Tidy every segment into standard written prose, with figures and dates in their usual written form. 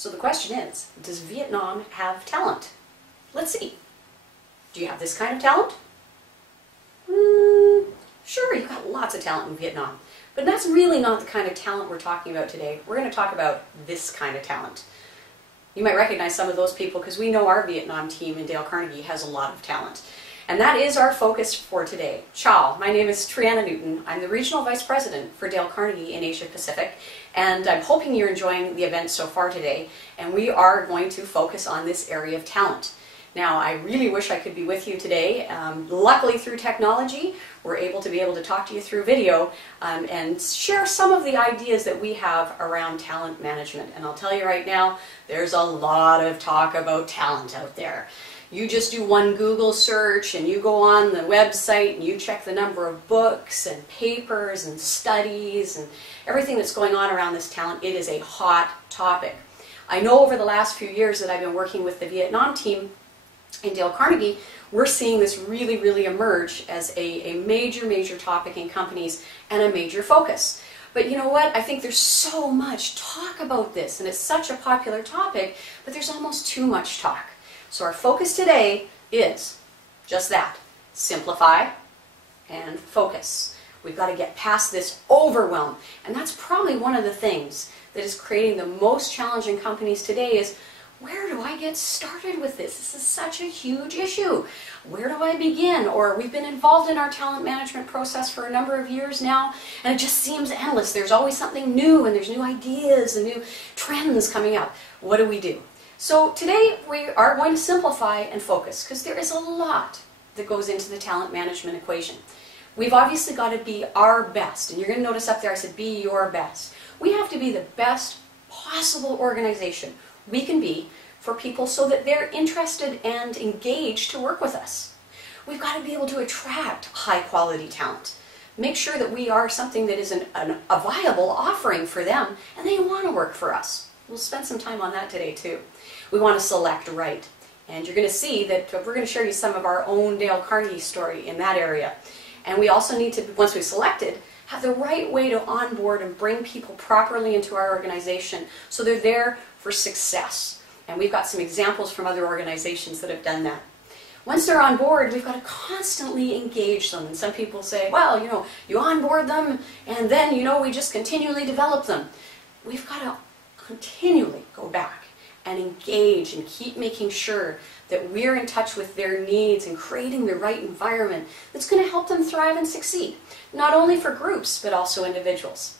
So the question is, does Vietnam have talent? Let's see. Do you have this kind of talent? Sure, you've got lots of talent in Vietnam, but that's really not the kind of talent we're talking about today. We're going to talk about this kind of talent. You might recognize some of those people because we know our Vietnam team in Dale Carnegie has a lot of talent. And that is our focus for today. Ciao, my name is Triana Newton. I'm the Regional Vice President for Dale Carnegie in Asia Pacific, and I'm hoping you're enjoying the event so far today, and we are going to focus on this area of talent. Now, I really wish I could be with you today. Luckily, through technology, we're able to talk to you through video and share some of the ideas that we have around talent management. And I'll tell you right now, there's a lot of talk about talent out there. You just do one Google search and you go on the website and you check the number of books and papers and studies and everything that's going on around this talent. It is a hot topic. I know over the last few years that I've been working with the Vietnam team in Dale Carnegie, we're seeing this really emerge as a major topic in companies and a major focus. But you know what? I think there's so much talk about this and it's such a popular topic, but there's almost too much talk. So our focus today is just that, simplify and focus. We've got to get past this overwhelm, and that's probably one of the things that is creating the most challenge in companies today is, where do I get started with this? This is such a huge issue. Where do I begin? Or we've been involved in our talent management process for a number of years now, and it just seems endless. There's always something new, and there's new ideas and new trends coming up. What do we do? So today we are going to simplify and focus, because there is a lot that goes into the talent management equation. We've obviously got to be our best, and you're going to notice up there I said be your best. We have to be the best possible organization we can be for people so that they're interested and engaged to work with us. We've got to be able to attract high quality talent. Make sure that we are something that is a viable offering for them and they want to work for us. We'll spend some time on that today too. We want to select right. And you're going to see that we're going to share you some of our own Dale Carnegie story in that area. And we also need to, once we've selected, have the right way to onboard and bring people properly into our organization so they're there for success. And we've got some examples from other organizations that have done that. Once they're on board, we've got to constantly engage them. And some people say, well, you onboard them and then, we just continually develop them. We've got to continually go back and engage and keep making sure that we're in touch with their needs and creating the right environment that's going to help them thrive and succeed, not only for groups, but also individuals.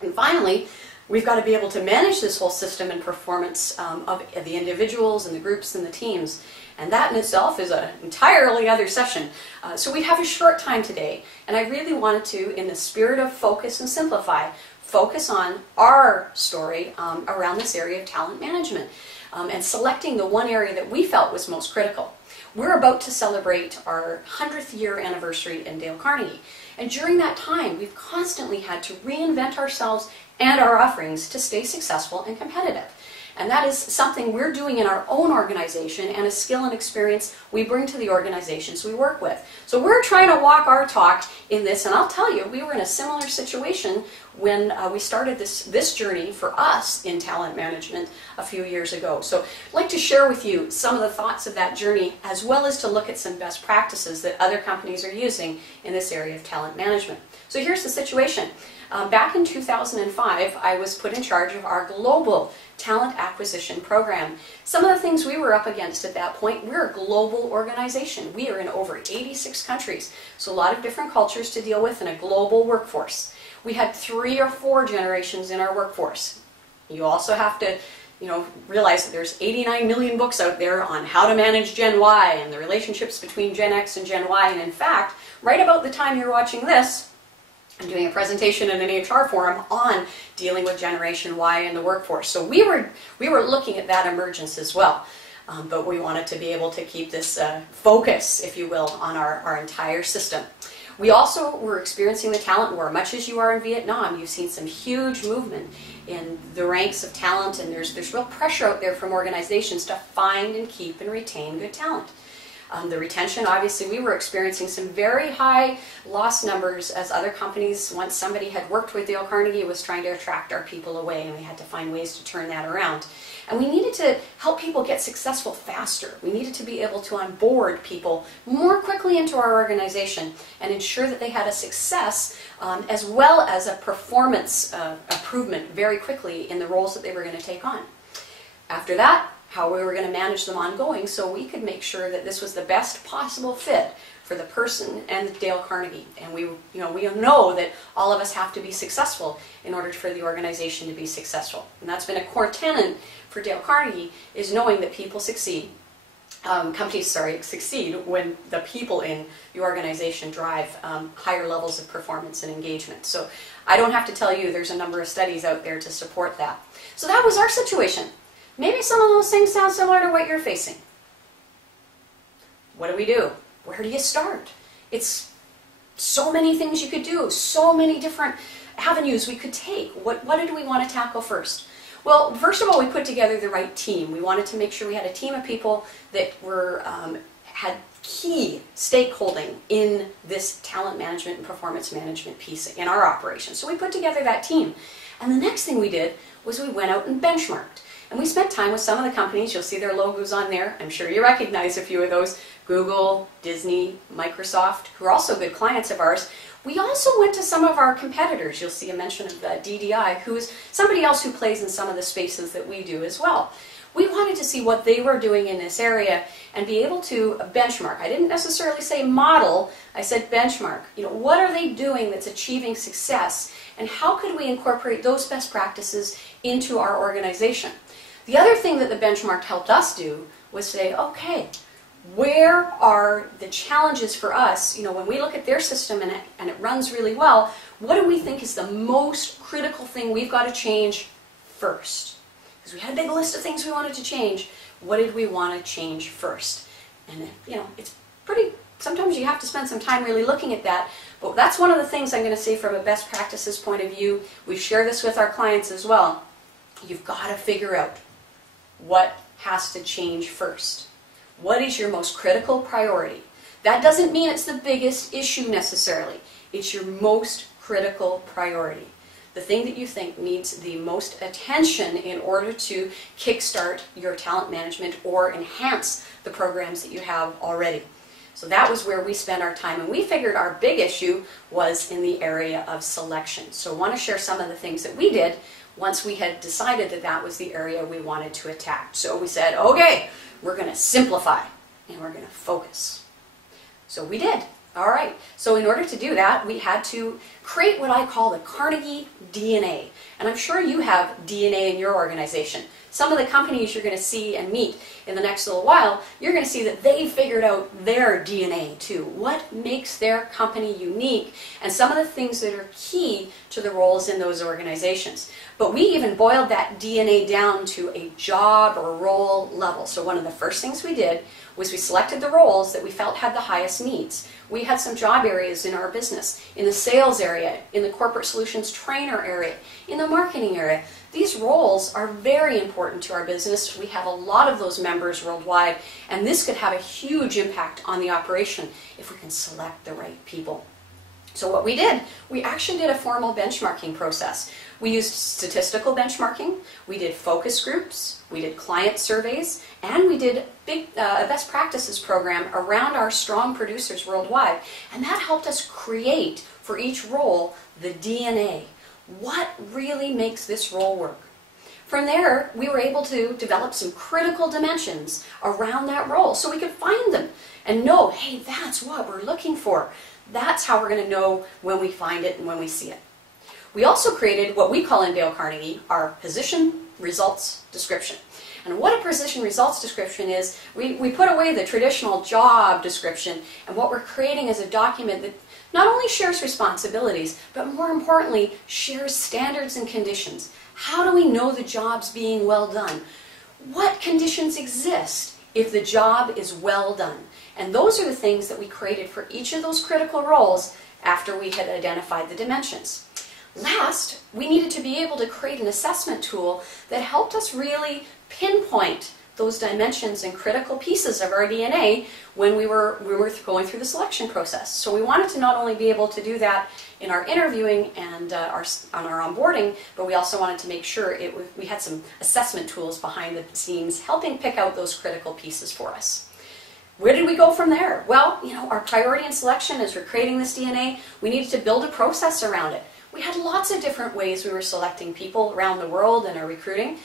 And finally, we've got to be able to manage this whole system and performance of the individuals and the groups and the teams. And that in itself is an entirely other session. So we have a short time today, and I really wanted to, in the spirit of focus and simplify, focus on our story around this area of talent management and selecting the one area that we felt was most critical. We're about to celebrate our 100th year anniversary in Dale Carnegie, and during that time we've constantly had to reinvent ourselves and our offerings to stay successful and competitive. And that is something we're doing in our own organization and a skill and experience we bring to the organizations we work with. So we're trying to walk our talk in this, and I'll tell you, we were in a similar situation when we started this journey for us in talent management a few years ago. So I'd like to share with you some of the thoughts of that journey, as well as to look at some best practices that other companies are using in this area of talent management. So here's the situation. Back in 2005, I was put in charge of our global talent acquisition program. Some of the things we were up against at that point, we're a global organization. We are in over 86 countries, so a lot of different cultures to deal with in a global workforce. We had 3 or 4 generations in our workforce. You also have to realize that there's 89 million books out there on how to manage Gen Y and the relationships between Gen X and Gen Y, and in fact, right about the time you're watching this, I'm doing a presentation in an HR forum on dealing with Generation Y in the workforce. So we were looking at that emergence as well, but we wanted to be able to keep this focus, if you will, on our entire system. We also were experiencing the talent war. Much as you are in Vietnam, you've seen some huge movement in the ranks of talent, and there's real pressure out there from organizations to find and keep and retain good talent. The retention, obviously, we were experiencing some very high loss numbers as other companies, once somebody had worked with Dale Carnegie, was trying to attract our people away, and we had to find ways to turn that around. And we needed to help people get successful faster. We needed to be able to onboard people more quickly into our organization and ensure that they had a success as well as a performance improvement very quickly in the roles that they were going to take on. After that, how we were going to manage them ongoing so we could make sure that this was the best possible fit for the person and Dale Carnegie. And we know that all of us have to be successful in order for the organization to be successful. And that's been a core tenet for Dale Carnegie, is knowing that people succeed. Companies succeed when the people in the organization drive higher levels of performance and engagement. So I don't have to tell you, there's a number of studies out there to support that. So that was our situation. Maybe some of those things sound similar to what you're facing. What do we do? Where do you start? It's so many things you could do, so many different avenues we could take. What did we want to tackle first? Well, first of all, we put together the right team. We wanted to make sure we had a team of people that were had key stakeholding in this talent management and performance management piece in our operation. So we put together that team. And the next thing we did was we went out and benchmarked. And we spent time with some of the companies. You'll see their logos on there. I'm sure you recognize a few of those. Google, Disney, Microsoft, who are also good clients of ours. We also went to some of our competitors. You'll see a mention of DDI, who is somebody else who plays in some of the spaces that we do as well. We wanted to see what they were doing in this area and be able to benchmark. I didn't necessarily say model, I said benchmark. What are they doing that's achieving success, and how could we incorporate those best practices into our organization? The other thing that the benchmark helped us do was say, okay, where are the challenges for us? When we look at their system and it runs really well, what do we think is the most critical thing we've got to change first? Because we had a big list of things we wanted to change. What did we want to change first? And it's pretty, sometimes you have to spend some time really looking at that. But that's one of the things I'm going to say from a best practices point of view. We share this with our clients as well. You've got to figure out what has to change first. What is your most critical priority? That doesn't mean it's the biggest issue necessarily. It's your most critical priority. The thing that you think needs the most attention in order to kickstart your talent management or enhance the programs that you have already. So that was where we spent our time, and we figured our big issue was in the area of selection. So I want to share some of the things that we did once we had decided that that was the area we wanted to attack. So we said, okay, we're going to simplify and we're going to focus. So we did. All right. So in order to do that, we had to create what I call the Carnegie DNA. And I'm sure you have DNA in your organization. Some of the companies you're going to see and meet in the next little while, you're going to see that they figured out their DNA too. What makes their company unique, and some of the things that are key to the roles in those organizations. But we even boiled that DNA down to a job or role level. So one of the first things we did was we selected the roles that we felt had the highest needs. We had some job areas in our business, in the sales area, in the corporate solutions trainer area, in the marketing area. These roles are very important to our business. We have a lot of those members worldwide, and this could have a huge impact on the operation if we can select the right people. So what we did, we actually did a formal benchmarking process. We used statistical benchmarking, we did focus groups, we did client surveys, and we did a best practices program around our strong producers worldwide. And that helped us create for each role the DNA. What really makes this role work? From there, we were able to develop some critical dimensions around that role so we could find them and know, hey, that's what we're looking for. That's how we're going to know when we find it and when we see it. We also created what we call in Dale Carnegie our position results description. And what a position results description is, we put away the traditional job description, and what we're creating is a document that not only shares responsibilities, but more importantly, shares standards and conditions. How do we know the job's being well done? What conditions exist if the job is well done? And those are the things that we created for each of those critical roles after we had identified the dimensions. Last, we needed to be able to create an assessment tool that helped us really pinpoint those dimensions and critical pieces of our DNA when we were going through the selection process. So we wanted to not only be able to do that in our interviewing and on our onboarding, but we also wanted to make sure we had some assessment tools behind the scenes helping pick out those critical pieces for us. Where did we go from there? Well, our priority in selection as we're creating this DNA, we needed to build a process around it. We had lots of different ways we were selecting people around the world in our recruiting.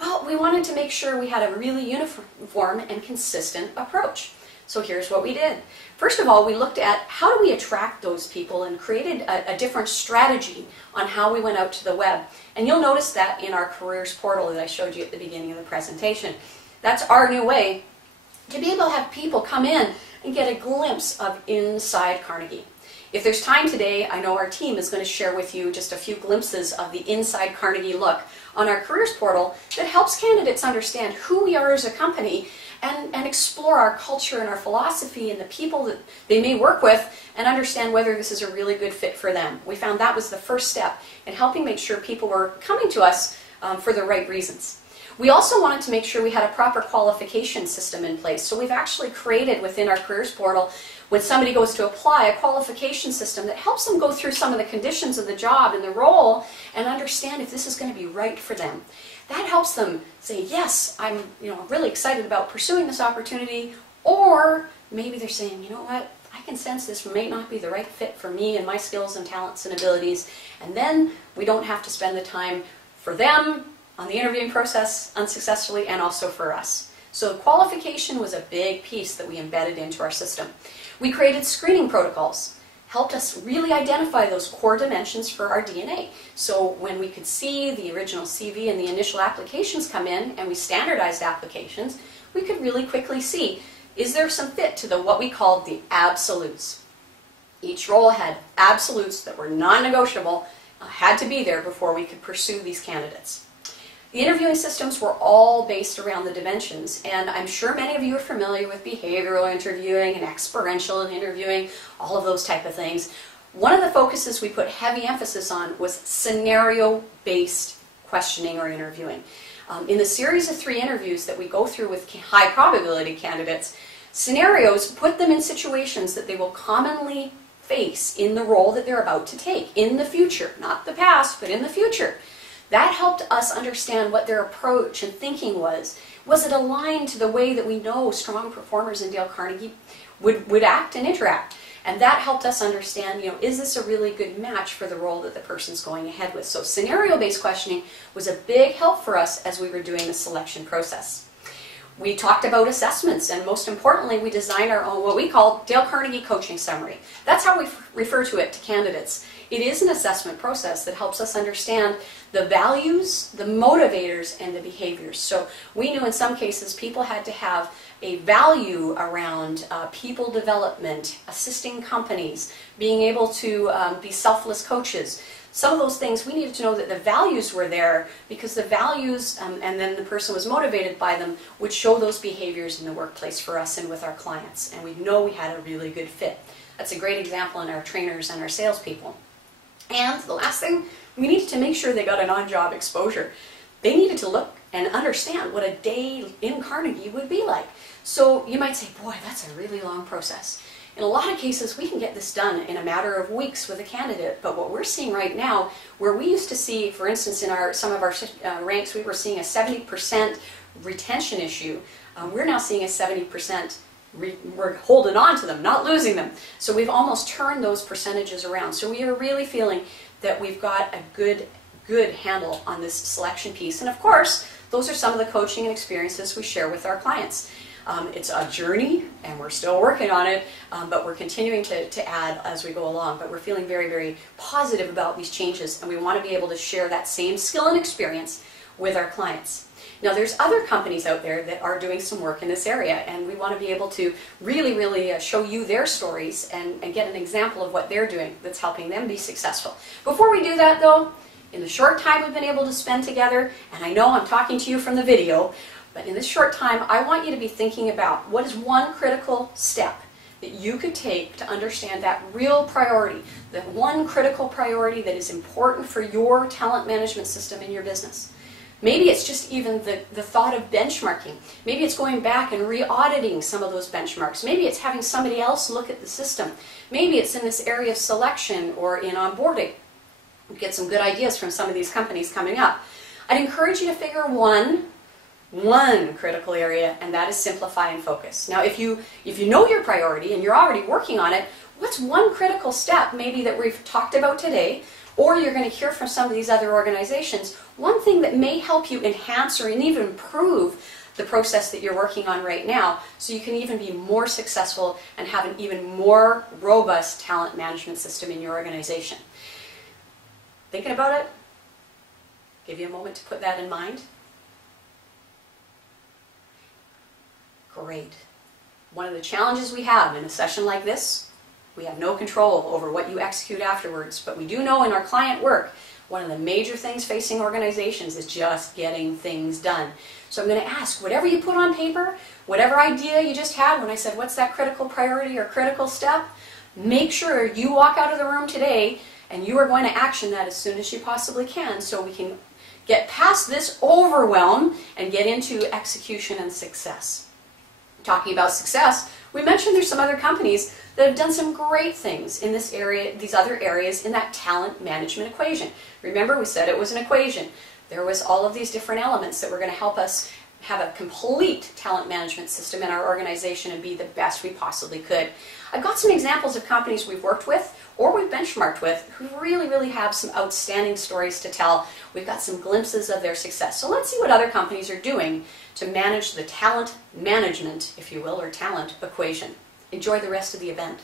Well, we wanted to make sure we had a really uniform and consistent approach. So here's what we did. First of all, we looked at how do we attract those people and created a different strategy on how we went out to the web. And you'll notice that in our careers portal that I showed you at the beginning of the presentation. That's our new way to be able to have people come in and get a glimpse of inside Carnegie. If there's time today, I know our team is going to share with you just a few glimpses of the inside Carnegie look on our careers portal that helps candidates understand who we are as a company and explore our culture and our philosophy and the people that they may work with and understand whether this is a really good fit for them. We found that was the first step in helping make sure people were coming to us for the right reasons. We also wanted to make sure we had a proper qualification system in place. So we've actually created within our careers portal, when somebody goes to apply, a qualification system that helps them go through some of the conditions of the job and the role and understand if this is going to be right for them. That helps them say, yes, I'm really excited about pursuing this opportunity, or maybe they're saying, you know what, I can sense this may not be the right fit for me and my skills and talents and abilities, and then we don't have to spend the time for them on the interviewing process unsuccessfully and also for us. So qualification was a big piece that we embedded into our system. We created screening protocols, helped us really identify those core dimensions for our DNA. So when we could see the original CV and the initial applications come in and we standardized applications, we could really quickly see, is there some fit to what we called the absolutes. Each role had absolutes that were non-negotiable, had to be there before we could pursue these candidates. The interviewing systems were all based around the dimensions, and I'm sure many of you are familiar with behavioral interviewing and experiential interviewing, all of those type of things. One of the focuses we put heavy emphasis on was scenario-based questioning or interviewing. In the series of 3 interviews that we go through with high probability candidates, scenarios put them in situations that they will commonly face in the role that they're about to take, in the future, not the past, but in the future. That helped us understand what their approach and thinking was. Was it aligned to the way that we know strong performers in Dale Carnegie would act and interact? And that helped us understand, is this a really good match for the role that the person's going ahead with? So scenario-based questioning was a big help for us as we were doing the selection process. We talked about assessments, and most importantly, we designed our own, what we call Dale Carnegie Coaching Summary. That's how we refer to it to candidates. It is an assessment process that helps us understand the values, the motivators, and the behaviors. So we knew in some cases people had to have a value around people development, assisting companies, being able to be selfless coaches. Some of those things we needed to know that the values were there, because the values and then the person was motivated by them would show those behaviors in the workplace for us and with our clients, and we know we had a really good fit. That's a great example in our trainers and our salespeople. And the last thing, we needed to make sure they got an on-job exposure. They needed to look and understand what a day in Carnegie would be like. So you might say, boy, that's a really long process. In a lot of cases, we can get this done in a matter of weeks with a candidate, but what we're seeing right now, where we used to see, for instance, in some of our ranks, we were seeing a 70% retention issue. We're now seeing a 70% we're holding on to them, not losing them. So we've almost turned those percentages around. So we are really feeling that we've got a good handle on this selection piece. And of course, those are some of the coaching and experiences we share with our clients. It's a journey, and we're still working on it, but we're continuing to add as we go along. But we're feeling very, very positive about these changes, and we want to be able to share that same skill and experience with our clients. Now, there's other companies out there that are doing some work in this area, and we want to be able to really show you their stories and get an example of what they're doing that's helping them be successful. Before we do that, though, in the short time we've been able to spend together, and I know I'm talking to you from the video, but in this short time, I want you to be thinking about what is one critical step that you could take to understand that real priority, that one critical priority that is important for your talent management system in your business. Maybe it's just even the thought of benchmarking. Maybe it's going back and re-auditing some of those benchmarks. Maybe it's having somebody else look at the system. Maybe it's in this area of selection or in onboarding. Get some good ideas from some of these companies coming up. I'd encourage you to figure one critical area, and that is simplify and focus. Now, if you know your priority and you're already working on it, what's one critical step maybe that we've talked about today, or you're going to hear from some of these other organizations, one thing that may help you enhance or even improve the process that you're working on right now so you can even be more successful and have an even more robust talent management system in your organization. Thinking about it? Give you a moment to put that in mind. Great. One of the challenges we have in a session like this, we have no control over what you execute afterwards, but we do know in our client work, one of the major things facing organizations is just getting things done. So I'm going to ask, whatever you put on paper, whatever idea you just had when I said, what's that critical priority or critical step, make sure you walk out of the room today and you are going to action that as soon as you possibly can so we can get past this overwhelm and get into execution and success. Talking about success, we mentioned there's some other companies that have done some great things in this area, these other areas in that talent management equation. Remember, we said it was an equation. There was all of these different elements that were going to help us have a complete talent management system in our organization and be the best we possibly could. I've got some examples of companies we've worked with or we've benchmarked with who really have some outstanding stories to tell. We've got some glimpses of their success. So let's see what other companies are doing to manage the talent management, if you will, or talent equation. Enjoy the rest of the event.